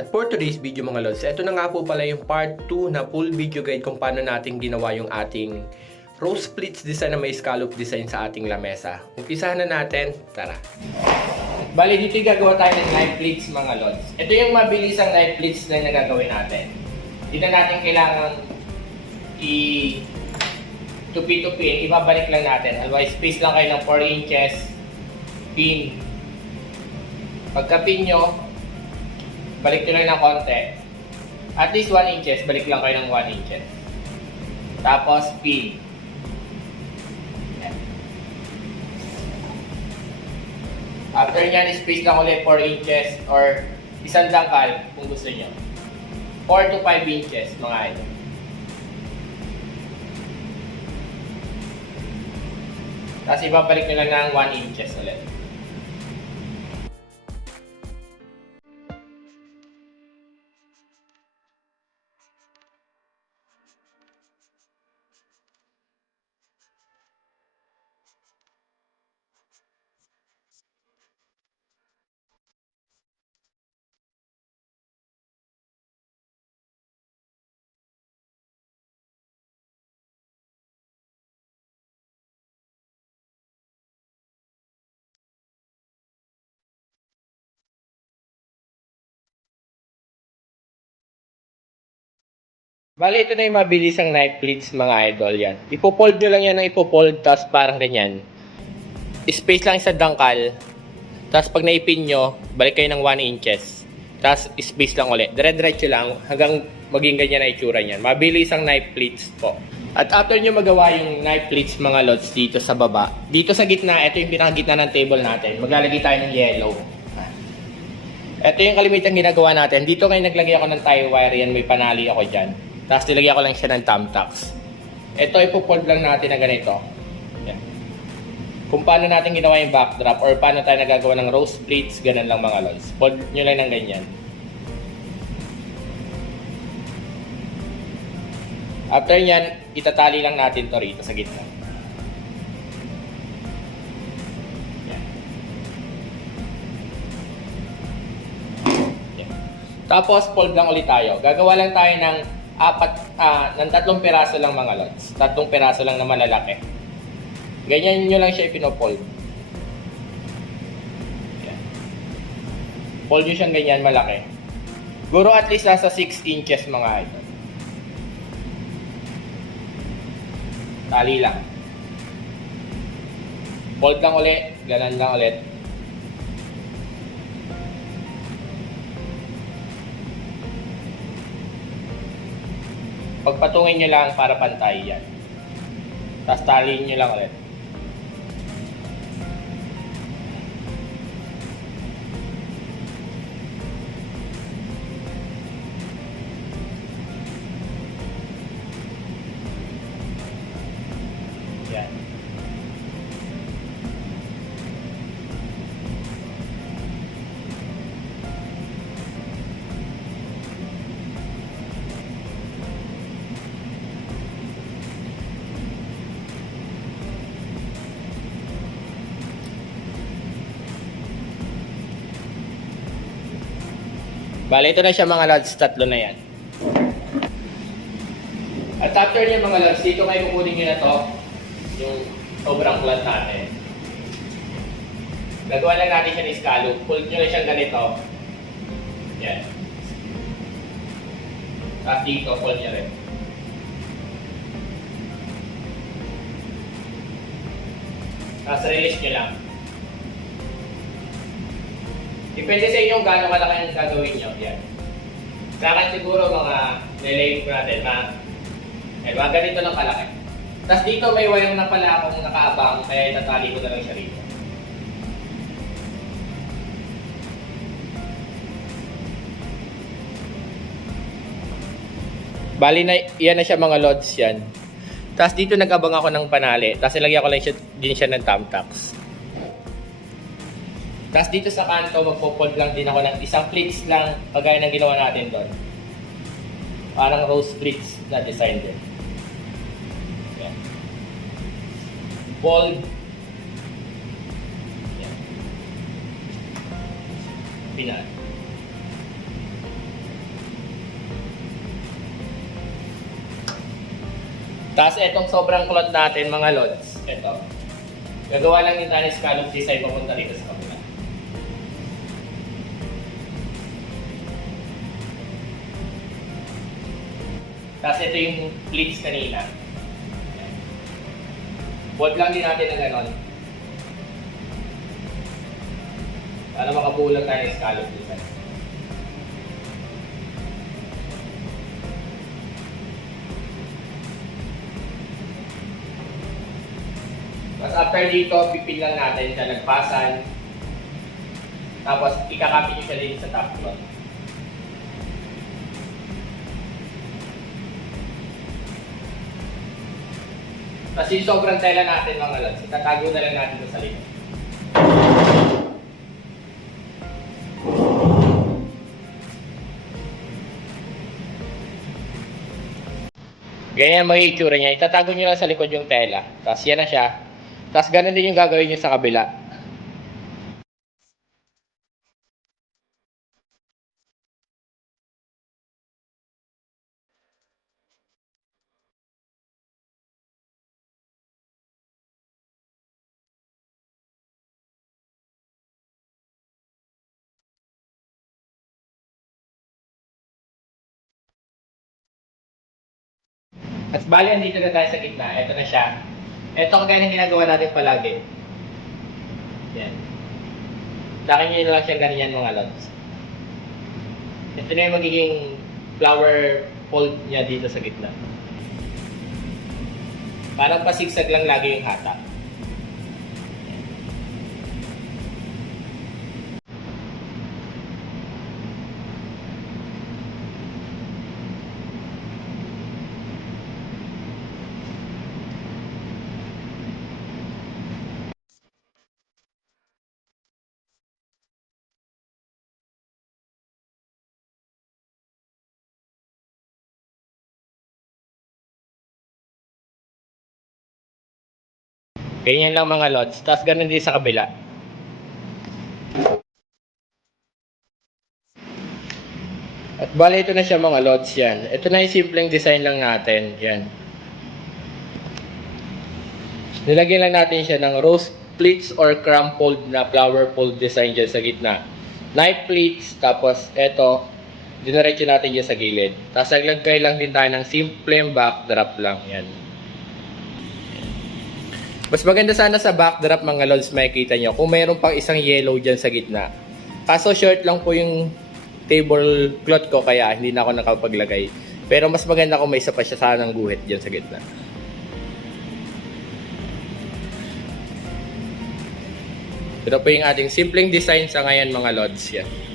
At for today's video mga lods, ito na nga po pala yung part 2 na full video guide kung paano natin ginawa yung ating rose splits design na may scallop design sa ating lamesa. Umpisahan na natin, tara! Bali, dito yung gagawa tayo ng knife pleats mga lods. Ito yung mabilisang knife pleats na nagagawin natin. Dito natin kailangan tupi-tupin, ibabalik lang natin. Otherwise, space lang kayo ng 4 inches, pin. Pagka-pin nyo, balik nyo lang ng konti. At least 1 inches, balik lang kayo ng 1 inches. Tapos, pin. After nyan, space lang ulit 4 inches or isang dangkal kung gusto nyo. 4 to 5 inches, mga idol. Tapos ibabalik nyo lang ng 1 inches ulit. Bali, ito na yung mabilisang knife pleats mga idol yan. Ipopold nyo lang yan ng ipopold, tapos parang ganyan. Space lang sa dangkal. Tapos pag naipin nyo, balik kayo ng 1 inches. Tapos space lang ulit. Dire-diretso lang hanggang maging ganyan na itsura niyan. Mabilisang knife pleats po. At after nyo magawa yung knife pleats mga lods dito sa baba, dito sa gitna, ito yung pinakagitna ng table natin. Maglalagay tayo ng yellow. Ito yung kalimitan ginagawa natin. Dito ngayon naglagay ako ng tie wire yan. May panali ako dyan. Tapos nilagyan ko lang siya ng thumbtacks. Ito, ipopold lang natin na ganito. Yan. Kung paano natin ginawa yung backdrop or paano tayo nagagawa ng rose splits, ganun lang mga lods. Fold nyo lang ng ganyan. After nyan, itatali lang natin to rito sa gitna. Yan. Yan. Tapos, fold lang ulit tayo. Gagawa lang tayo ng ng 3 piraso lang mga lods. 3 piraso lang na malalaki. Ganyan nyo lang siya ipinofold. Yan. Fold nyo siyang ganyan malaki. Guro at least nasa 6 inches mga idol. Tali lang. Fold lang ulit. Ganan lang ulit. Pagpatungin nyo lang para pantay yan. Tapos taliin nyo lang ulit. Yan. Bale, ito na siya mga lods, 3 na yan. At after niya mga lods, dito kayo kukunin nyo na to, yung sobrang plant natin. Gagawa lang natin siya ng scallop. Fold nyo lang siyang ganito. Yan. Tapos dito, fold nyo rin. Tapos release nyo lang. Depende sa inyo kung gaano kalaki ang gagawin nyo. Yan. Sa akin siguro mga nilay ko natin, mga ganito lang kalaki. Tapos dito may wire na pala akong nakaabang, kaya itatali ko na lang siya rito. Bali na, yan na siya mga lods yan. Tapos dito nag-abang ako ng panali, tapos ilagyan ko lang din siya ng thumbtacks. Tapos dito sa kanto, magpo-fold lang din ako ng isang pleats lang, kagaya ng ginawa natin doon. Parang rose pleats na design din. Yan. Fold. Yan. Pinal. Tapos etong sobrang kulot natin mga lods. Ito. Gagawa lang din tayo ng scallop design papunta dito sa kabila. Tapos ito yung pleats kanina. Fold lang din natin na gano'n. Para makabuo lang tayo ng scallop design. Tapos after dito, pipin lang natin siya, nagpasan. Tapos ikakapit nyo siya din sa top cloth. Tapos yung sobrang tela natin mga lods, itatago na lang natin sa likod. Ganyan magiging itsura niya. Itatago nyo lang sa likod yung tela. Tapos yan na siya. Tapos ganun din yung gagawin nyo sa kabila. At bali, andito na tayo sa gitna. Ito na siya. Ito kagaya ng ginagawa natin palagi. Yan. Lakin nyo lang siya ganyan mga lods. Ito na yung magiging flower fold niya dito sa gitna. Parang pasigsag lang lagi yung hatak. Ganyan lang mga lods. Tapos ganun din sa kabila. At bali ito na siya mga lods yan. Ito na yung simpleng design lang natin. Yan. Nilagyan lang natin siya ng rose pleats or crumpled na flower fold design dyan sa gitna. Knife pleats. Tapos ito. Dinaretso natin dyan sa gilid. Tapos naglagay lang din tayo ng simpleng backdrop lang. Yan. Mas maganda sana sa backdrop mga lods makikita nyo kung mayroon pang isang yellow dyan sa gitna. Kaso short lang po yung tablecloth ko kaya hindi na ako nakapaglagay. Pero mas maganda kung may isa pa siya sanang guhit dyan sa gitna. Ito po yung ating simpleng design sa ngayon mga lods. Yan.